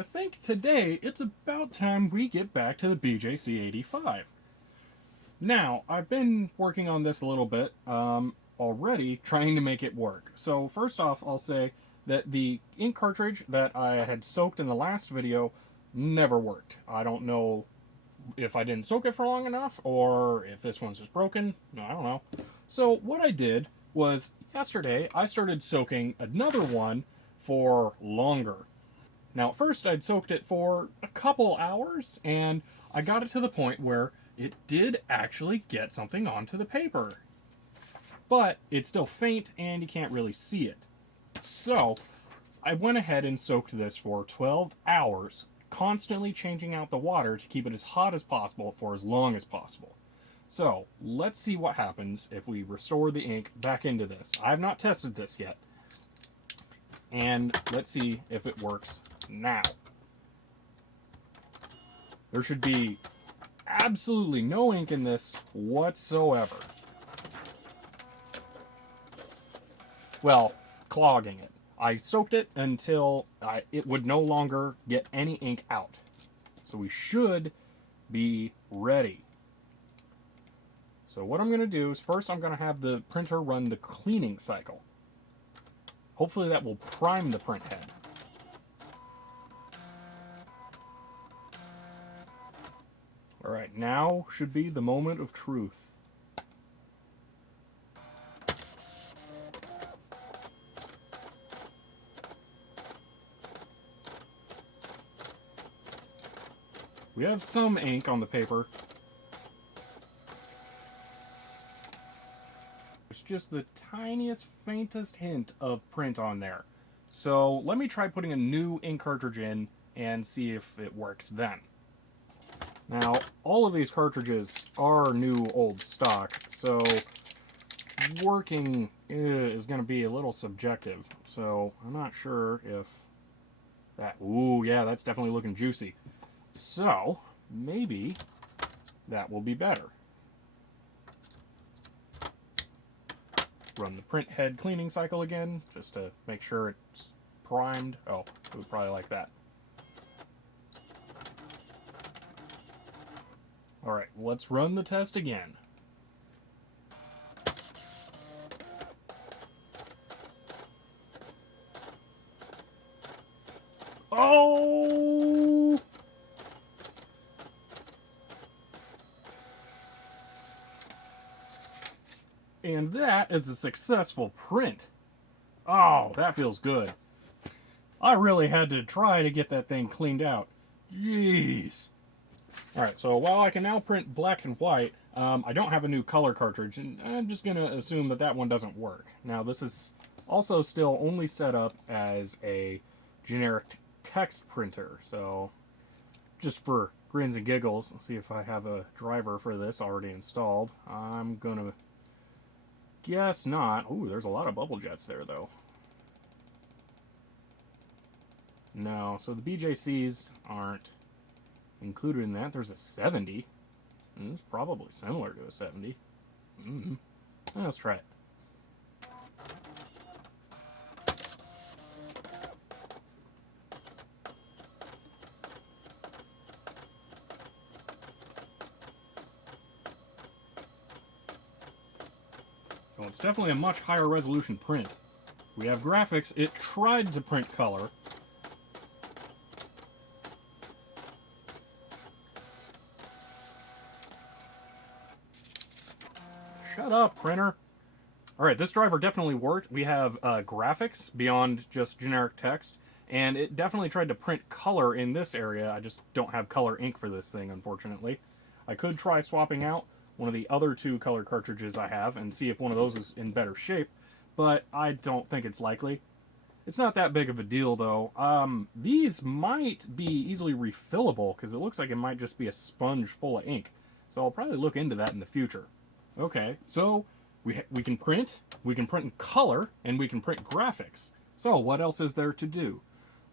I think today it's about time we get back to the BJC-85. Now, I've been working on this a little bit already, trying to make it work. So first off, I'll say that the ink cartridge that I had soaked in the last video never worked. I don't know if I didn't soak it for long enough, or if this one's just broken. I don't know. So what I did was, yesterday, I started soaking another one for longer. Now, at first I'd soaked it for a couple hours, and I got it to the point where it did actually get something onto the paper. But it's still faint, and you can't really see it. So, I went ahead and soaked this for 12 hours, constantly changing out the water to keep it as hot as possible for as long as possible. So, let's see what happens if we restore the ink back into this. I have not tested this yet. And let's see if it works now. There should be absolutely no ink in this whatsoever. Well, clogging it. I soaked it until it would no longer get any ink out. So we should be ready. So what I'm going to do is first I'm going to have the printer run the cleaning cycle. Hopefully that will prime the print head. Alright, now should be the moment of truth. We have some ink on the paper. There's just the tiniest, faintest hint of print on there. So let me try putting a new ink cartridge in and see if it works then. Now, all of these cartridges are new old stock, so working is going to be a little subjective. So I'm not sure if that... Ooh, yeah, that's definitely looking juicy. So maybe that will be better. Run the print head cleaning cycle again, just to make sure it's primed. Oh, it would probably like that. Alright, let's run the test again. Oh! And that is a successful print. Oh, that feels good. I really had to try to get that thing cleaned out. Jeez. Alright, so while I can now print black and white, I don't have a new color cartridge, and I'm just going to assume that that one doesn't work. Now, this is also still only set up as a generic text printer, so just for grins and giggles, let's see if I have a driver for this already installed. I'm going to guess not. Ooh, there's a lot of bubble jets there, though. No, so the BJCs aren't included in that. There's a 70. It's probably similar to a 70. Let's try it. Well, it's definitely a much higher resolution print. We have graphics. It tried to print color. Shut up, printer. Alright, this driver definitely worked. We have graphics beyond just generic text, and it definitely tried to print color in this area. I just don't have color ink for this thing, unfortunately. I could try swapping out one of the other two color cartridges I have and see if one of those is in better shape, but I don't think it's likely. It's not that big of a deal, though. These might be easily refillable, because it looks like it might just be a sponge full of ink. So I'll probably look into that in the future. Okay, so we can print in color, and we can print graphics. So what else is there to do?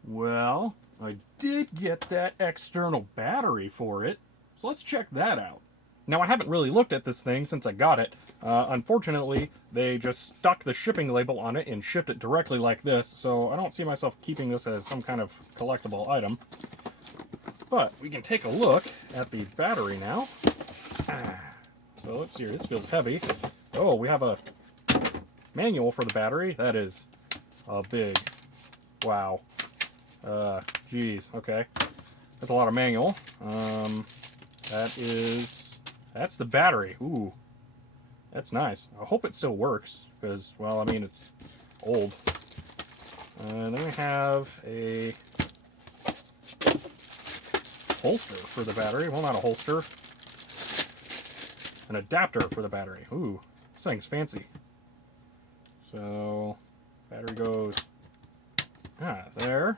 Well, I did get that external battery for it, so let's check that out. Now, I haven't really looked at this thing since I got it. Unfortunately, they just stuck the shipping label on it and shipped it directly like this, so I don't see myself keeping this as some kind of collectible item. But we can take a look at the battery now. So let's see here. This feels heavy. Oh, we have a manual for the battery. That is a big... Wow. Geez. Okay. That's a lot of manual. That's the battery. Ooh. That's nice. I hope it still works, because, well, I mean, it's old. And then we have a holster for the battery. Well, not a holster. An adapter for the battery. Ooh, this thing's fancy. So, battery goes... there.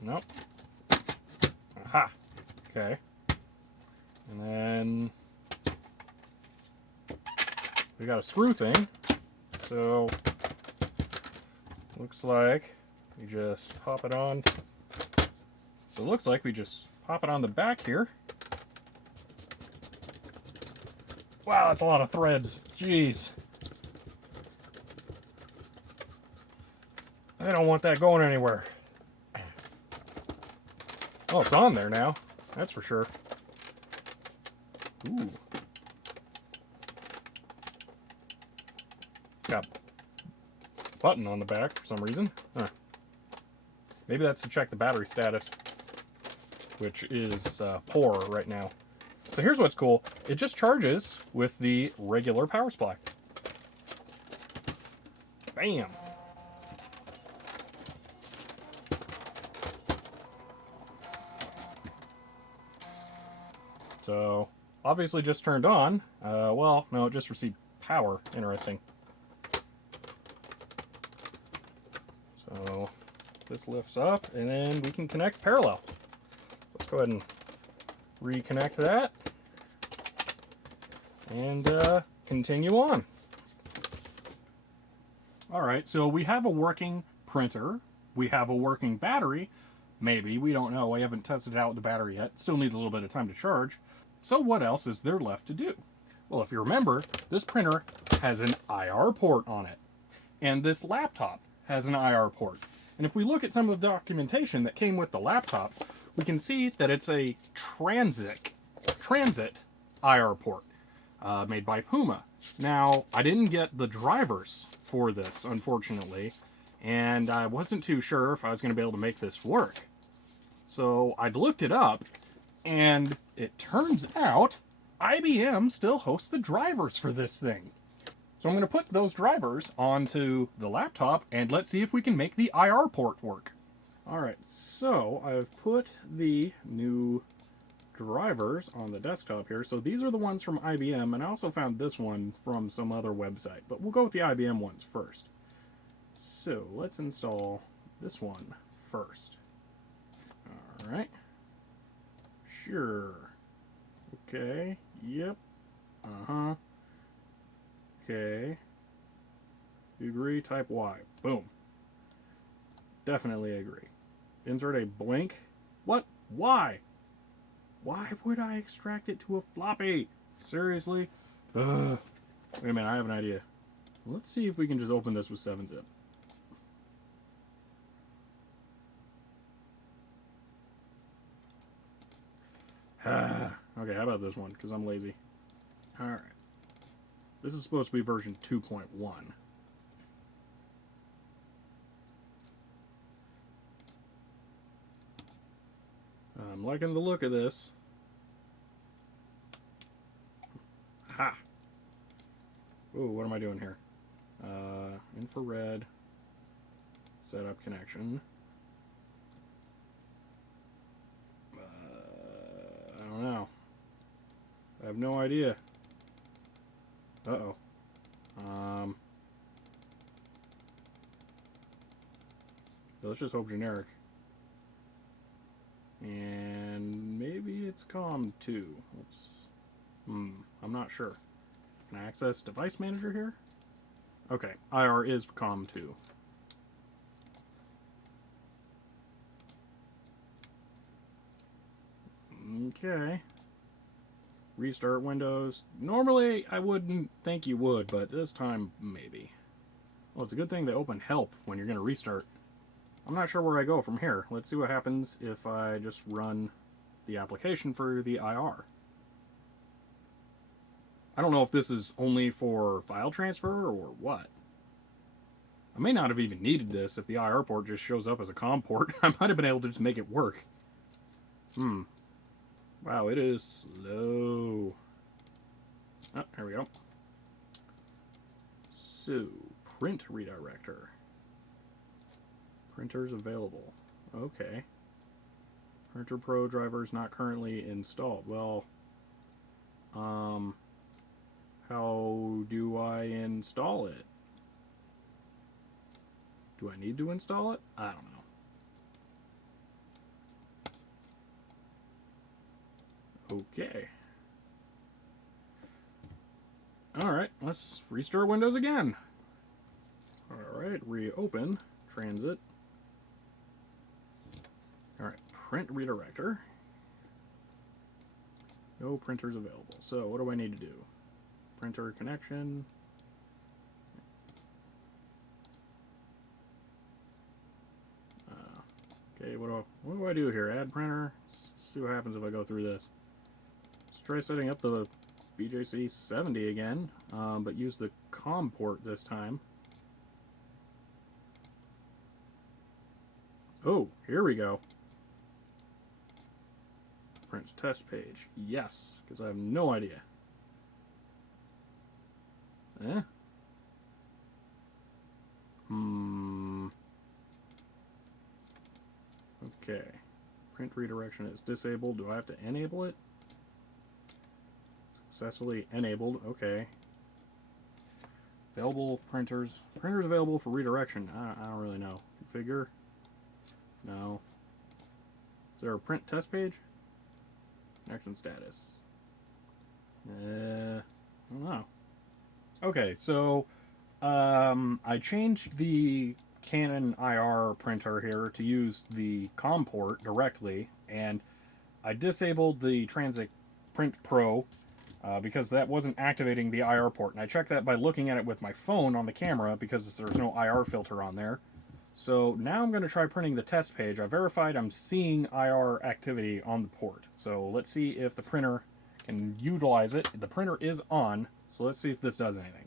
Nope. Aha. Okay. And then we got a screw thing. So looks like we just pop it on. So it looks like we just pop it on the back here. Wow, that's a lot of threads. Jeez. I don't want that going anywhere. Oh, it's on there now. That's for sure. Ooh. Got a button on the back for some reason. Huh. Maybe that's to check the battery status, which is poor right now. So here's what's cool. It just charges with the regular power supply. Bam! So, obviously just turned on. Well, no, it just received power. Interesting. So, this lifts up, and then we can connect parallel. Let's go ahead and reconnect that. And continue on. Alright, so we have a working printer. We have a working battery. Maybe, we don't know. I haven't tested out the battery yet. Still needs a little bit of time to charge. So what else is there left to do? Well, if you remember, this printer has an IR port on it. And this laptop has an IR port. And if we look at some of the documentation that came with the laptop, we can see that it's a Tranxit IR port made by Puma. Now, I didn't get the drivers for this, unfortunately, and I wasn't too sure if I was going to be able to make this work. So I'd looked it up, and it turns out IBM still hosts the drivers for this thing. So I'm going to put those drivers onto the laptop, and let's see if we can make the IR port work. Alright, so I've put the new drivers on the desktop here. So these are the ones from IBM, and I also found this one from some other website. But we'll go with the IBM ones first. So let's install this one first. Alright. Sure. Okay. Yep. Uh-huh. Okay. You agree? Type Y. Boom. Definitely agree. Insert a blank. What? Why? Why would I extract it to a floppy? Seriously? Ugh. Wait a minute, I have an idea. Let's see if we can just open this with 7-zip. Okay, how about this one? Because I'm lazy. Alright. This is supposed to be version 2.1. I'm liking the look of this. Ha! Ooh, what am I doing here? Infrared. Setup connection. I don't know. I have no idea. Uh-oh. Let's just hope generic. And maybe it's COM2. Let's... I'm not sure. Can I access device manager here? Okay, IR is COM2. Okay. Restart Windows. Normally, I wouldn't think you would, but this time, maybe. Well, it's a good thing they open help when you're going to restart. I'm not sure where I go from here. Let's see what happens if I just run the application for the IR. I don't know if this is only for file transfer or what. I may not have even needed this if the IR port just shows up as a COM port. I might have been able to just make it work. Wow, it is slow. Oh, there we go. So, print redirector. Printers available. Okay. Printer Pro driver is not currently installed. Well, how do I install it? Do I need to install it? I don't know. Okay. Alright, let's restart Windows again. Alright, reopen Transit. Alright, print redirector. No printers available. So, what do I need to do? Printer connection. Okay, what do I do here? Add printer. Let's see what happens if I go through this. Let's try setting up the BJC-70 again, but use the COM port this time. Oh, here we go. Print test page. Yes, because I have no idea. Eh? Okay. Print redirection is disabled. Do I have to enable it? Successfully enabled. Okay. Available printers. Printers available for redirection. I don't really know. Configure. No. Is there a print test page? Connection status. I don't know. Okay, so I changed the Canon IR printer here to use the COM port directly, and I disabled the Tranxit Print Pro because that wasn't activating the IR port. And I checked that by looking at it with my phone on the camera because there's no IR filter on there. So now I'm going to try printing the test page. I verified I'm seeing IR activity on the port. So let's see if the printer can utilize it. The printer is on, so let's see if this does anything.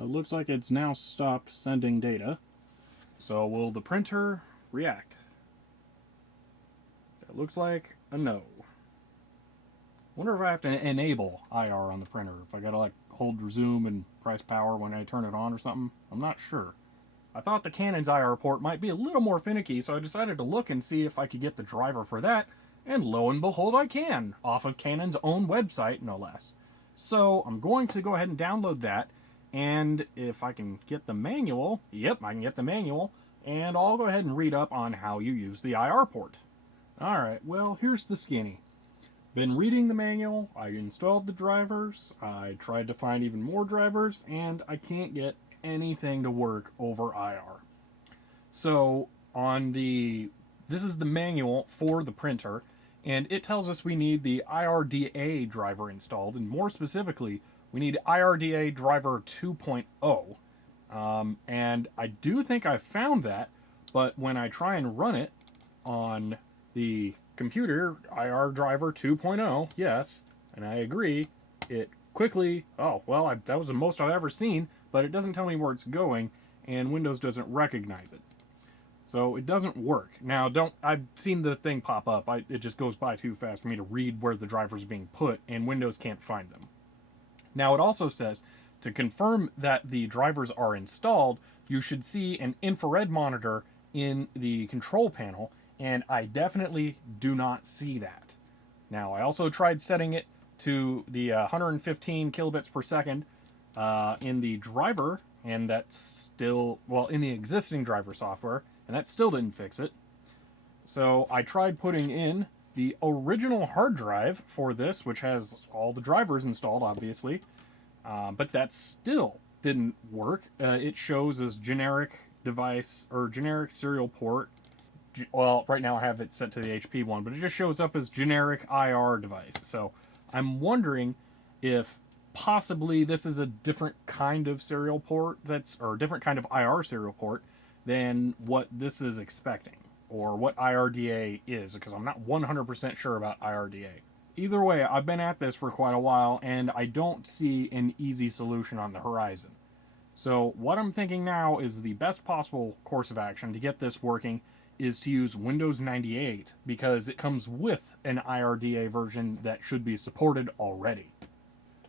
Looks like it's now stopped sending data. So will the printer react? It looks like a no. Wonder if I have to enable IR on the printer. If I gotta like hold resume and press power when I turn it on or something. I'm not sure. I thought the Canon's IR port might be a little more finicky, so I decided to look and see if I could get the driver for that. And lo and behold, I can. Off of Canon's own website, no less. So I'm going to go ahead and download that. And if I can get the manual, yep, I can get the manual. And I'll go ahead and read up on how you use the IR port. Alright, well, here's the skinny. Been reading the manual, I installed the drivers, I tried to find even more drivers, and I can't get anything to work over IR. So, this is the manual for the printer, and it tells us we need the IrDA driver installed, and more specifically, we need IrDA driver 2.0. And I do think I found that, but when I try and run it on the computer, IR driver 2.0, yes, and I agree, it quickly, that was the most I've ever seen, but it doesn't tell me where it's going, and Windows doesn't recognize it. So it doesn't work. Now, I've seen the thing pop up, it just goes by too fast for me to read where the driver's being put, and Windows can't find them. Now, it also says, to confirm that the drivers are installed, you should see an infrared monitor in the control panel, and I definitely do not see that. Now, I also tried setting it to the 115 kilobits per second in the driver, and that's still, in the existing driver software, and that still didn't fix it. So I tried putting in the original hard drive for this, which has all the drivers installed, obviously, but that still didn't work. It shows as generic device, or generic serial port, well, right now I have it set to the HP one, but it just shows up as generic IR device. So I'm wondering if possibly this is a different kind of serial port or a different kind of IR serial port than what this is expecting, or what IrDA is, because I'm not 100% sure about IrDA. Either way, I've been at this for quite a while, and I don't see an easy solution on the horizon. So what I'm thinking now is the best possible course of action to get this working is to use Windows 98, because it comes with an IrDA version that should be supported already.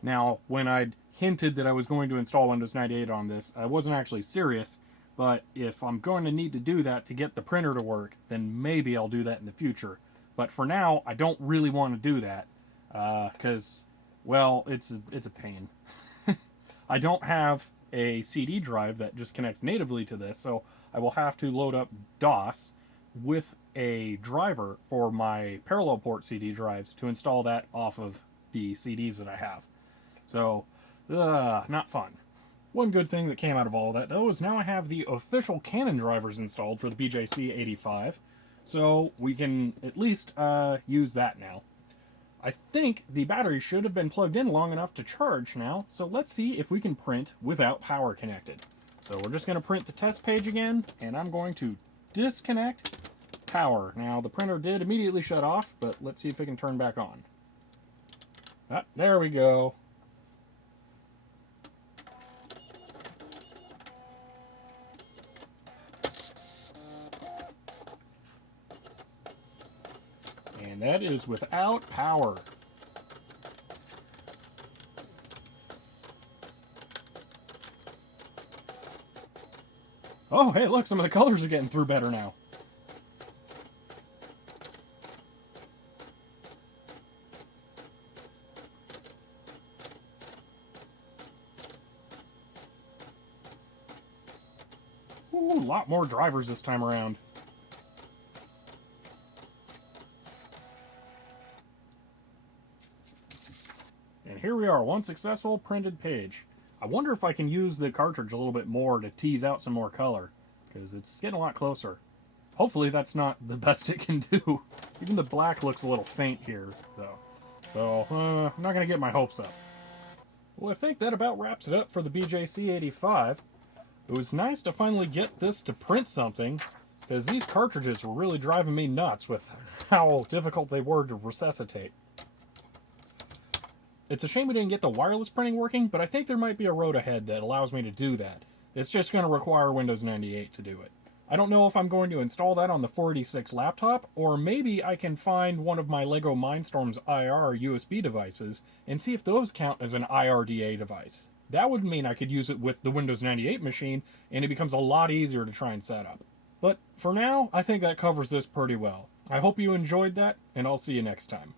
Now, when I'd hinted that I was going to install Windows 98 on this, I wasn't actually serious, but if I'm going to need to do that to get the printer to work, then maybe I'll do that in the future. But for now, I don't really want to do that, because, well, it's a pain. I don't have a CD drive that just connects natively to this, so I will have to load up DOS with a driver for my parallel port CD drives to install that off of the CDs that I have. So, not fun. One good thing that came out of all of that, though, is now I have the official Canon drivers installed for the BJC-85, so we can at least use that now. I think the battery should have been plugged in long enough to charge now, so let's see if we can print without power connected. So we're just going to print the test page again, and I'm going to disconnect power. Now, the printer did immediately shut off, but let's see if it can turn back on. Ah, there we go. And that is without power. Oh, hey, look, some of the colors are getting through better now. Ooh, a lot more drivers this time around. And here we are, one successful printed page. I wonder if I can use the cartridge a little bit more to tease out some more color, because it's getting a lot closer. Hopefully that's not the best it can do. Even the black looks a little faint here, though. So, I'm not going to get my hopes up. Well, I think that about wraps it up for the BJC-85. It was nice to finally get this to print something, because these cartridges were really driving me nuts with how difficult they were to resuscitate. It's a shame we didn't get the wireless printing working, but I think there might be a road ahead that allows me to do that. It's just going to require Windows 98 to do it. I don't know if I'm going to install that on the 486 laptop, or maybe I can find one of my LEGO Mindstorm's IR USB devices and see if those count as an IrDA device. That would mean I could use it with the Windows 98 machine, and it becomes a lot easier to try and set up. But for now, I think that covers this pretty well. I hope you enjoyed that, and I'll see you next time.